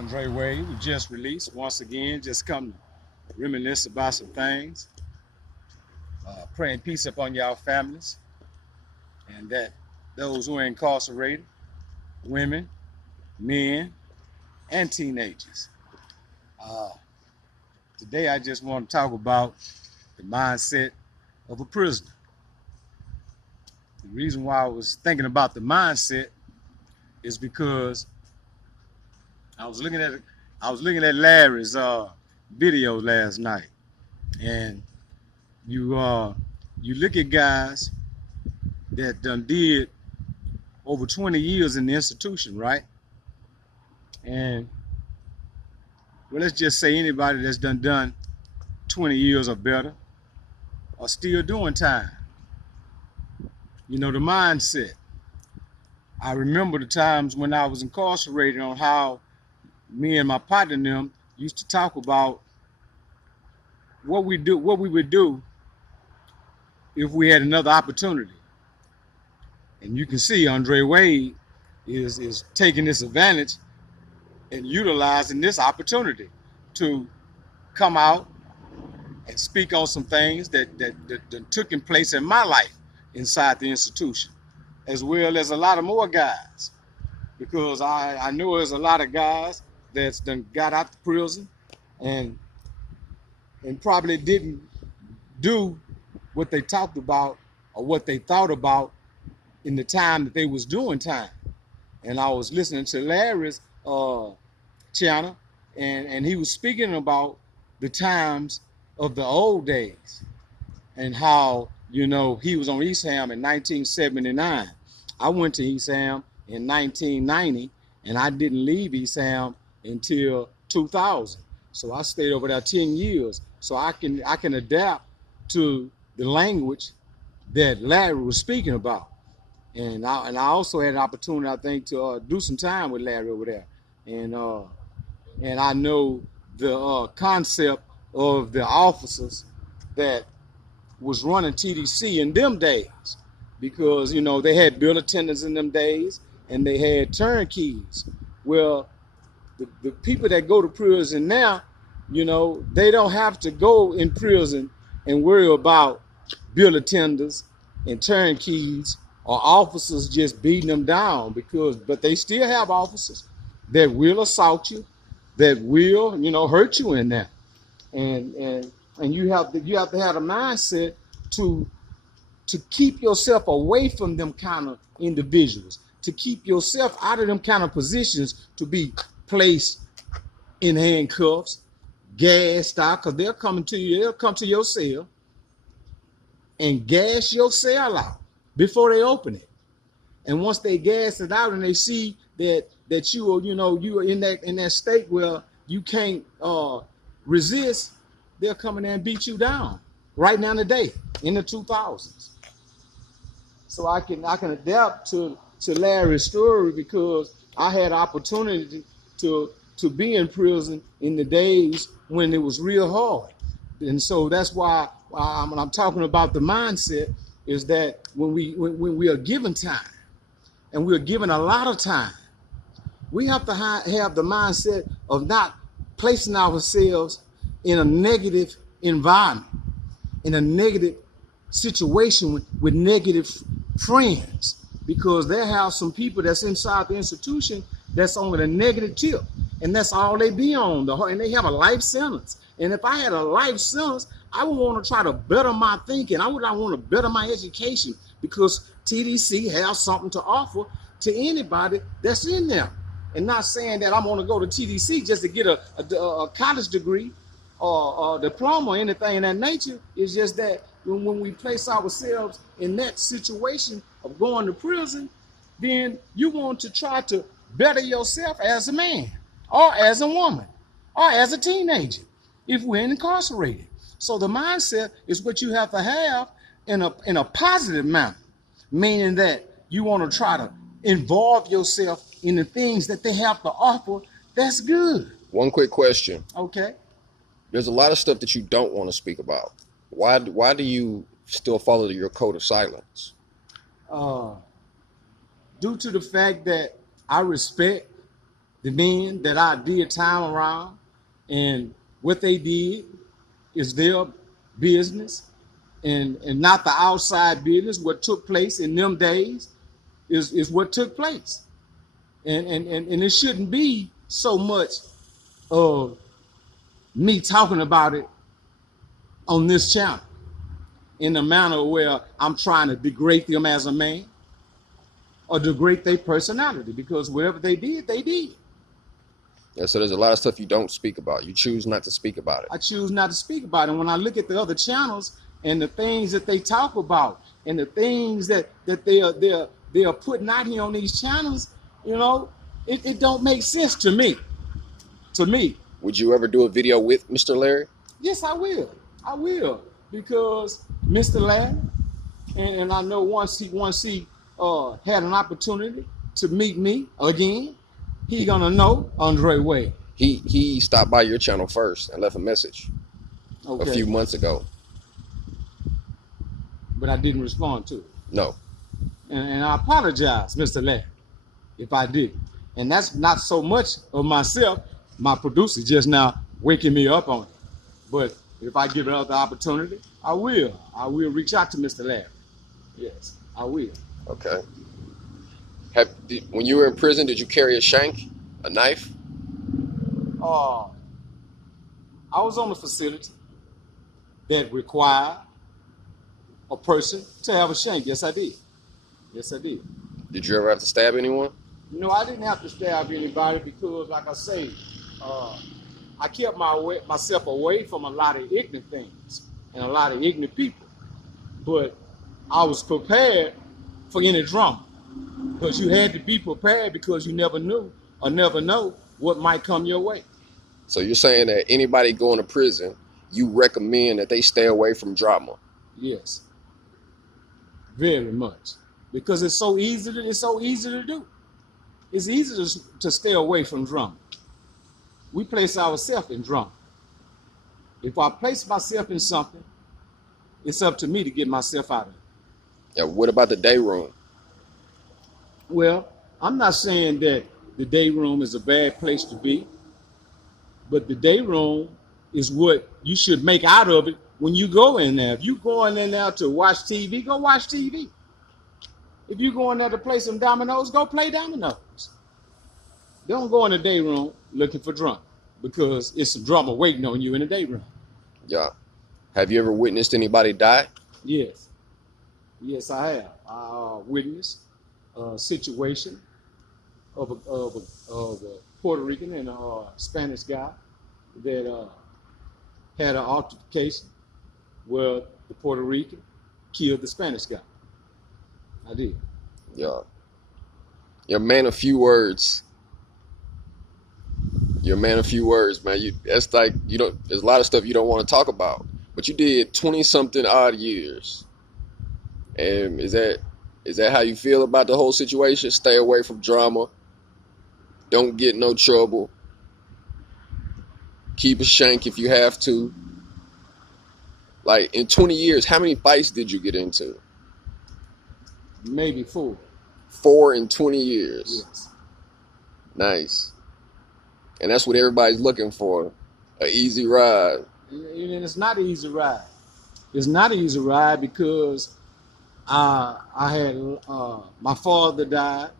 Andre Wade, we just released once again, just come to reminisce about some things. Praying peace upon y'all families and that those who are incarcerated, women, men, and teenagers. Uh, Today I just want to talk about the mindset of a prisoner. The reason why I was thinking about the mindset is because I was looking at Larry's video last night, and you look at guys that done did over 20 years in the institution, right? And well, let's just say anybody that's done 20 years or better are still doing time. You know, the mindset. I remember the times when I was incarcerated on how me and my partner and them used to talk about what we would do if we had another opportunity. And you can see Andre Wade is taking this advantage and utilizing this opportunity to come out and speak on some things that took in place in my life inside the institution, as well as a lot of more guys, because I know there's a lot of guys that's done got out of prison and probably didn't do what they talked about or what they thought about in the time that they was doing time. And I was listening to Larry's channel, and he was speaking about the times of the old days and how, you know, he was on East Ham in 1979. I went to East Ham in 1990, and I didn't leave East Ham until 2000. So I stayed over there 10 years. So I can adapt to the language that Larry was speaking about. And I also had an opportunity, I think, to do some time with Larry over there. And I know the concept of the officers that was running TDC in them days, because, you know, they had bill attendants in them days and they had turnkeys. Well, the people that go to prison now, you know, they don't have to go in prison and worry about bill attendants and turnkeys or officers just beating them down, but they still have officers that will assault you, that will, you know, hurt you in there. And you have to have a mindset to keep yourself away from them kind of individuals, to keep yourself out of them kind of positions, to be placed in handcuffs, gassed out, because they'll come to your cell and gas your cell out before they open it. And once they gas it out and they see that you are in that state where you can't resist, they'll come in there and beat you down right now today in the 2000s. So I can adapt to Larry's story, because I had opportunity to be in prison in the days when it was real hard. And so that's why when I'm talking about the mindset, is that when we are given time, and we are given a lot of time, we have to have the mindset of not placing ourselves in a negative environment, in a negative situation with negative friends, because there have some people that's inside the institution that's on a negative tip, and that's all they be on, and they have a life sentence. And if I had a life sentence, I would want to try to better my thinking. I would want to better my education, because TDC has something to offer to anybody that's in there. And not saying that I'm going to go to TDC just to get a college degree or a diploma or anything in that nature. It's just that when we place ourselves in that situation of going to prison, then you want to try to better yourself as a man or as a woman or as a teenager if we're incarcerated. So the mindset is what you have to have in a positive manner, meaning that you want to try to involve yourself in the things that they have to offer. That's good. One quick question. Okay. There's a lot of stuff that you don't want to speak about. Why do you still follow your code of silence? Due to the fact that I respect the men that I did time around, and what they did is their business, and not the outside business. What took place in them days is what took place. And it shouldn't be so much of me talking about it on this channel in a manner where I'm trying to degrade them as a man or degrade their personality, because whatever they did, they did. Yeah, so there's a lot of stuff you don't speak about. You choose not to speak about it. I choose not to speak about it. And when I look at the other channels and the things that they talk about and the things that they are putting out here on these channels, you know, it don't make sense to me. To me. Would you ever do a video with Mr. Larry? Yes, I will. I will, because Mr. Larry, and I know once he had an opportunity to meet me again, he gonna know Andre Wade. He stopped by your channel first and left a message a few months ago. But I didn't respond to it. No. And I apologize, Mr. Larry, if I did. And that's not so much of myself. My producer just now waking me up on it. But if I give another opportunity, I will. I will reach out to Mr. Larry. Yes, I will. Okay. When you were in prison, did you carry a shank, a knife? I was on a facility that required a person to have a shank. Yes, I did. Yes, I did. Did you ever have to stab anyone? No, I didn't have to stab anybody because, like I say, I kept myself away from a lot of ignorant things and a lot of ignorant people. But I was prepared for any drama. Because you had to be prepared, because you never knew or never know what might come your way. So you're saying that anybody going to prison, you recommend that they stay away from drama? Yes, very much, because it's so easy to do. It's easy to stay away from drama. We place ourselves in drama. If I place myself in something, it's up to me to get myself out of it. Yeah. What about the day room? Well, I'm not saying that the day room is a bad place to be, but the day room is what you should make out of it when you go in there. If you going in there to watch TV, go watch TV. If you go in there to play some dominoes, go play dominoes. Don't go in the day room looking for drama, because it's some drama waiting on you in the day room. Yeah. Have you ever witnessed anybody die? Yes. Yes, I have. I witnessed a situation of a Puerto Rican and a Spanish guy that had an altercation where the Puerto Rican killed the Spanish guy. I did. Yeah. You're a man of few words. You're a man of few words, man. That's like, there's a lot of stuff you don't want to talk about. But you did 20-something odd years. And is that how you feel about the whole situation? Stay away from drama. Don't get no trouble. Keep a shank if you have to. Like, in 20 years, how many fights did you get into? Maybe 4. 4 in 20 years. Yes. Nice. And that's what everybody's looking for. An easy ride. And it's not an easy ride. It's not an easy ride because I had my father died,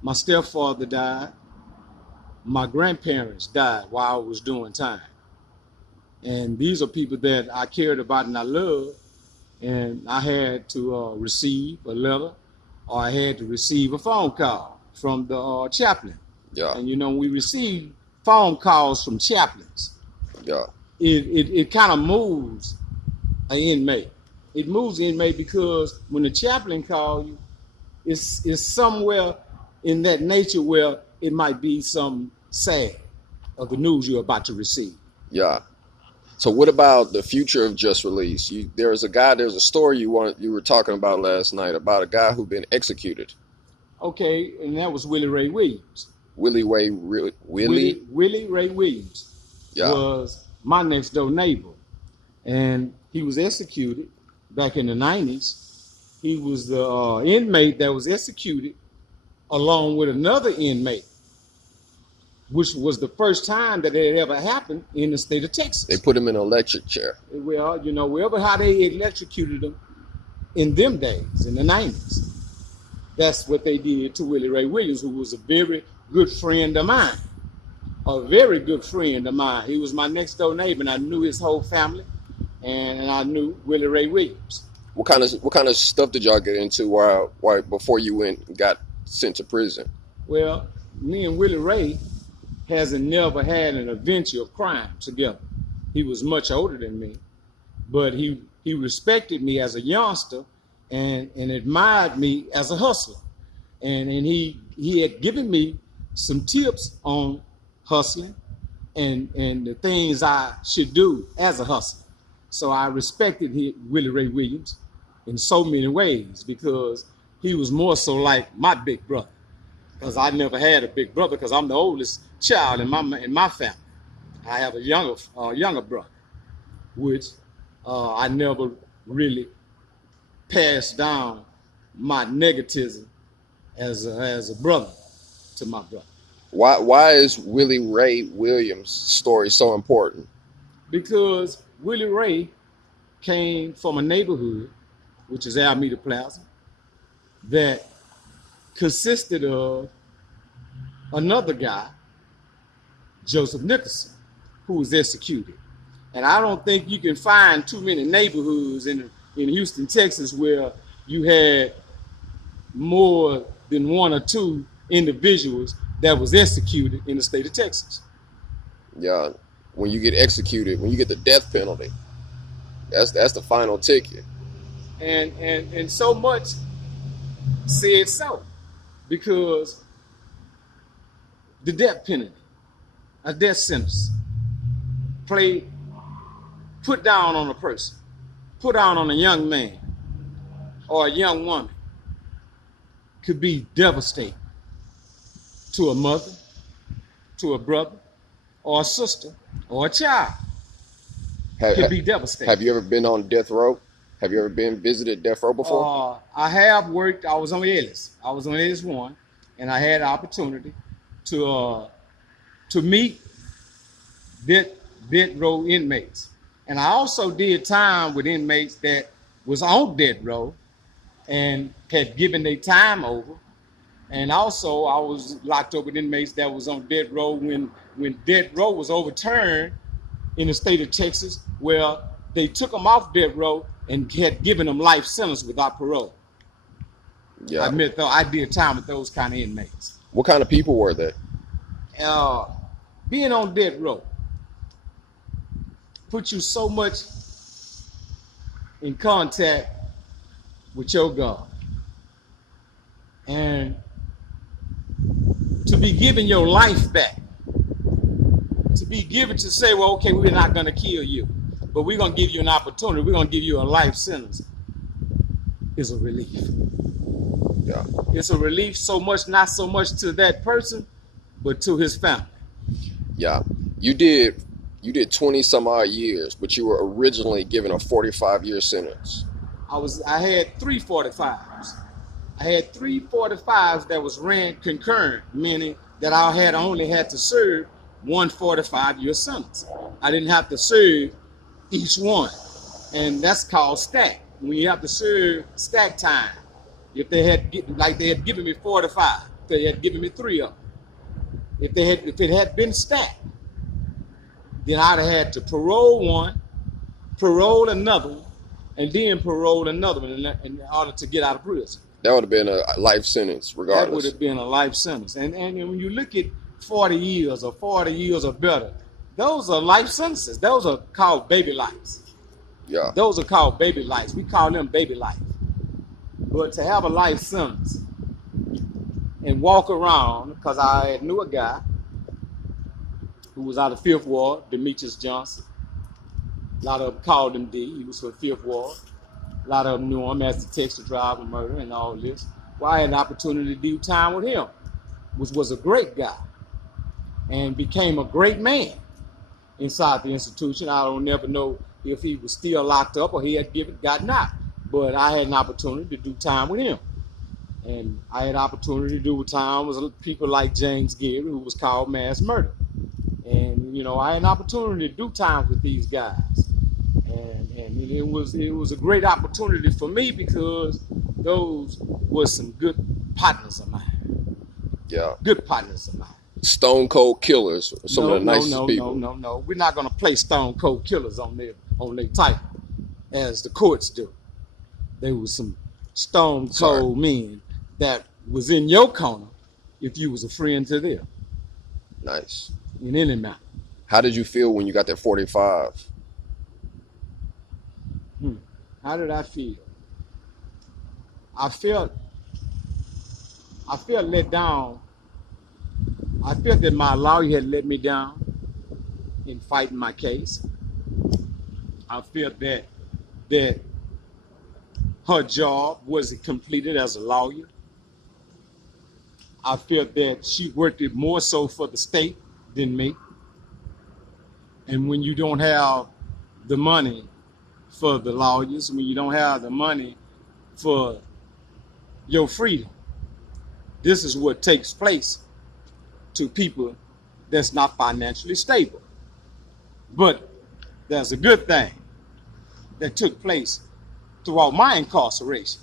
my stepfather died, my grandparents died while I was doing time. And these are people that I cared about and I loved, and I had to receive a letter, or I had to receive a phone call from the chaplain. Yeah. And when we receive phone calls from chaplains, yeah, it kind of moves an inmate. It moves the inmate because when the chaplain calls you, it's somewhere in that nature where it might be some sad of the news you're about to receive. Yeah. So what about the future of just release? There's a story you were talking about last night about a guy who'd been executed. Okay, and that was Willie Ray Williams. Willie Ray Williams was my next door neighbor, and he was executed back in the 90s. He was the inmate that was executed along with another inmate which was the first time that it had ever happened in the state of Texas. They put him in an electric chair. Well, you know, wherever how they electrocuted him in them days, in the 90s, that's what they did to Willie Ray Williams, who was a very good friend of mine. A very good friend of mine. He was my next door neighbor, and I knew his whole family, and I knew Willie Ray Williams. What kind of stuff did y'all get into while before you went and got sent to prison? Well, me and Willie Ray hasn't never had an adventure of crime together. He was much older than me, but he respected me as a youngster and admired me as a hustler. And he had given me some tips on hustling and the things I should do as a hustler. So I respected Willie Ray Williams in so many ways because he was more so like my big brother. Because I never had a big brother because I'm the oldest child in my family. I have a younger brother, which I never really passed down my negativism as a brother to my brother. Why is Willie Ray Williams' story so important? Because Willie Ray came from a neighborhood, which is Alameda Plaza, that consisted of another guy, Joseph Nicholson, who was executed. And I don't think you can find too many neighborhoods in Houston, Texas, where you had more than one or two individuals that was executed in the state of Texas. Yeah, when you get executed, when you get the death penalty, that's the final ticket. And so much said so, because the death penalty, a death sentence, put down on a person, put down on a young man or a young woman, could be devastating to a mother, to a brother, or a sister, or a child. Could be devastating. Have you ever been on death row? Have you ever been visited death row before? I have worked. I was on Ellis. I was on Ellis 1, and I had the opportunity to meet death row inmates. And I also did time with inmates that was on death row and had given their time over. And also I was locked up with inmates that was on death row when death row was overturned in the state of Texas, where they took them off death row and had given them life sentence without parole. Yeah. I did time with those kind of inmates. What kind of people were they? Being on death row put you so much in contact with your God. And to be given your life back, to be given to say, well, okay, we're not going to kill you, but we're going to give you an opportunity, we're going to give you a life sentence, is a relief. Yeah. It's a relief so much, not so much to that person, but to his family. Yeah. You did 20 some odd years, but you were originally given a 45-year sentence. I had 3 45s. I had 3 45s that was ran concurrent, meaning that I only had to serve one 45-year sentence. I didn't have to serve each one. And that's called stack. When you have to serve stack time. If they had given me 45, they had given me 3 of them. If it had been stacked, then I'd have had to parole one, parole another one, and then parole another one in order to get out of prison. That would have been a life sentence, regardless. That would have been a life sentence. And when you look at 40 years or 40 years or better, those are life sentences. Those are called baby lives. Yeah. Those are called baby lives. We call them baby life. But to have a life sentence and walk around, because I knew a guy who was out of 5th Ward, Demetrius Johnson. A lot of them called him D. He was from 5th Ward. A lot of them knew him as the Texas driver murder and all this. Well, I had an opportunity to do time with him, which was a great guy and became a great man inside the institution. I don't never know if he was still locked up or he had gotten out. But I had an opportunity to do time with him. And I had opportunity to do time with people like James Gary, who was called mass murder. And I had an opportunity to do time with these guys. And it was a great opportunity for me because those were some good partners of mine. Yeah. Good partners of mine. Stone cold killers, some of the nicest people. No. We're not gonna play stone cold killers on their title as the courts do. There was some stone cold men that was in your corner if you was a friend to them. Nice. In any matter. How did you feel when you got that 45? How did I feel? I felt let down. I felt that my lawyer had let me down in fighting my case. I felt that her job wasn't completed as a lawyer. I felt that she worked it more so for the state than me. And when you don't have the money for the lawyers, when you don't have the money for your freedom, this is what takes place to people that's not financially stable. But there's a good thing that took place throughout my incarceration.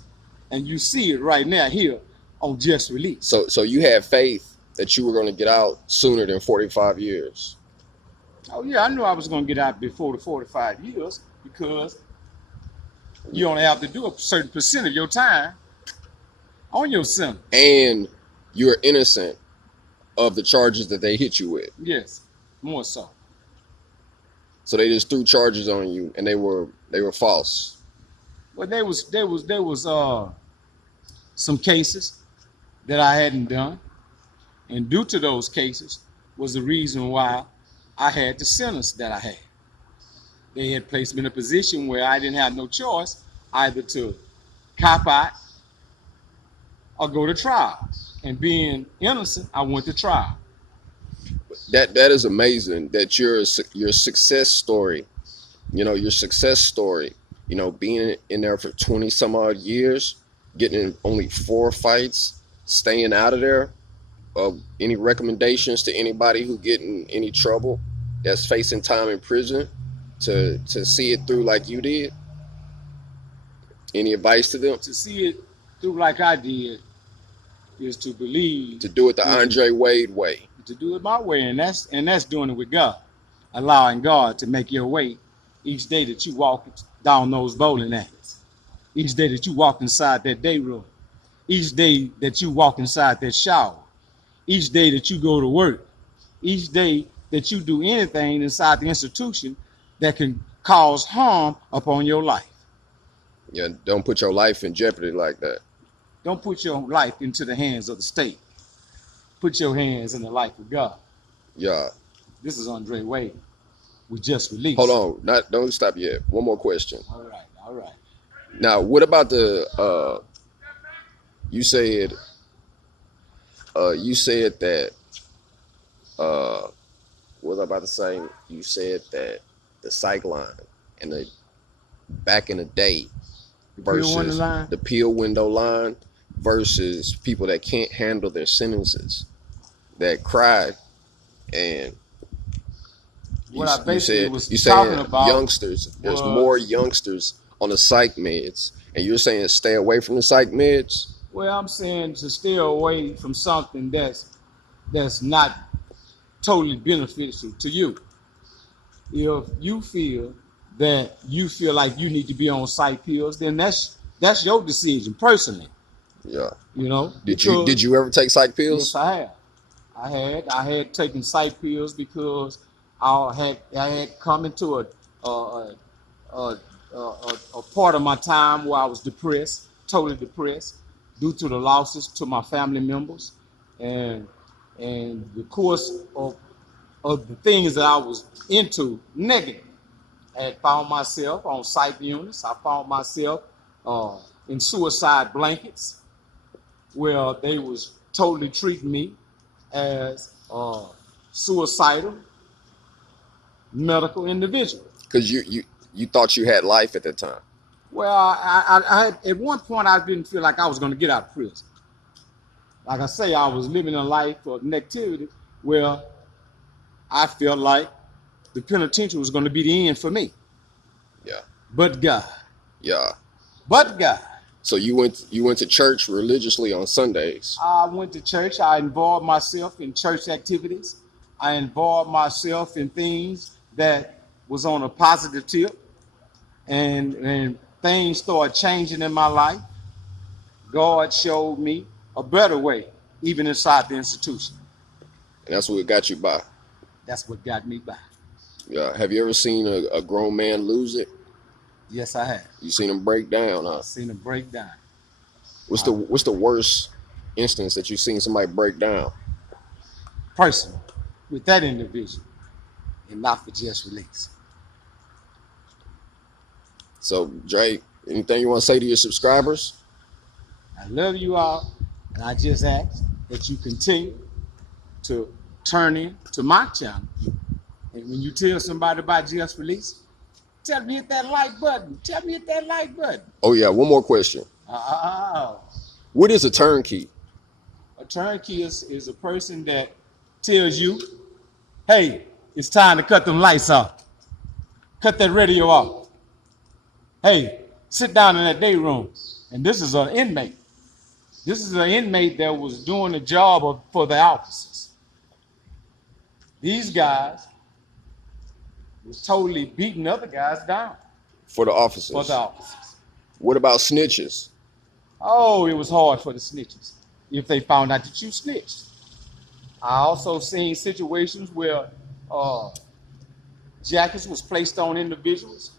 And you see it right now here on Just Release. So you had faith that you were going to get out sooner than 45 years? Oh yeah, I knew I was going to get out before the 45 years because you only have to do a certain percent of your time on your sentence. And you're innocent of the charges that they hit you with. Yes, more so. So they just threw charges on you, and they were false. Well, there was some cases that I hadn't done, and due to those cases was the reason why I had the sentence that I had. They had placed me in a position where I didn't have no choice either to cop out or go to trial. And being innocent, I went to trial. That is amazing that your success story, your success story, being in there for 20 some odd years, getting in only 4 fights, staying out of there. Any recommendations to anybody who get in any trouble that's facing time in prison to see it through like you did? Any advice to them? To see it through like I did is to believe. To do it the Andre Wade way. To do it my way, and that's doing it with God. Allowing God to make your way each day that you walk down those bowling alleys. Each day that you walk inside that day room. Each day that you walk inside that shower. Each day that you go to work. Each day that you do anything inside the institution that can cause harm upon your life. Yeah, don't put your life in jeopardy like that. Don't put your life into the hands of the state. Put your hands in the life of God. Yeah. This is Andre Wade. We just released. Hold on, don't stop yet. One more question. All right. Now, what about the you said that what was I about to say? You said that the psych line and the back in the day versus the Peel window line versus people that can't handle their sentences, that cry. And what I basically was you talking saying about youngsters, there's more youngsters on the psych meds, and you're saying stay away from the psych meds? Well, I'm saying to stay away from something that's not totally beneficial to you. If you feel like you need to be on psych pills, then that's your decision personally. Yeah. Did you ever take psych pills? Yes, I have. I had taken psych pills because I had come into a part of my time where I was depressed, totally depressed, due to the losses to my family members, and the course of the things that I was into negative. I had found myself on psych units. I found myself in suicide blankets, where they was totally treating me as a suicidal medical individual. Because you thought you had life at that time. Well, I at one point I didn't feel like I was going to get out of prison. like I say, I was living a life of negativity where I felt like the penitentiary was going to be the end for me. Yeah. But God. Yeah. But God. So you went to church religiously on Sundays. I went to church. I involved myself in church activities. I involved myself in things that was on a positive tip. And things started changing in my life. God showed me a better way, even inside the institution. And that's what got you by. That's what got me by. Yeah. Have you ever seen a grown man lose it? Yes, I have. You seen him break down, huh? I've seen him break down. What's the worst instance that you've seen somebody break down? Personal with that individual and not for just release. So, Drake, anything you want to say to your subscribers? I love you all, and I just ask that you continue to turn in to my channel. And when you tell somebody about just release, tell me hit that like button. Tell me hit that like button. Oh yeah, one more question. Oh. What is a turnkey? A turnkey is a person that tells you, hey, it's time to cut them lights off. Cut that radio off. Hey, sit down in that day room. And this is an inmate. This is an inmate that was doing the job for the officers. These guys was totally beating other guys down. For the officers. For the officers. What about snitches? Oh, it was hard for the snitches if they found out that you snitched. I also seen situations where jackets was placed on individuals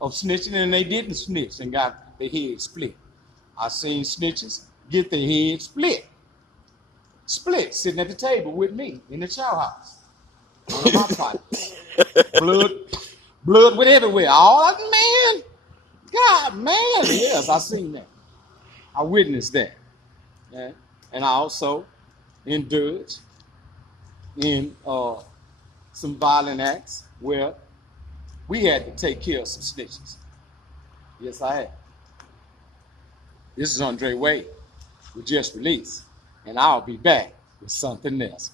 of snitching and they didn't snitch and got their head split. I seen snitches get their head split, sitting at the table with me in the chow house. One of my partners. Blood went everywhere. All man, God, man, yes, I seen that. I witnessed that. Yeah. And I also indulged in some violent acts where we had to take care of some snitches. Yes, I have. This is Andre Wade with Just Release, and I'll be back with something else.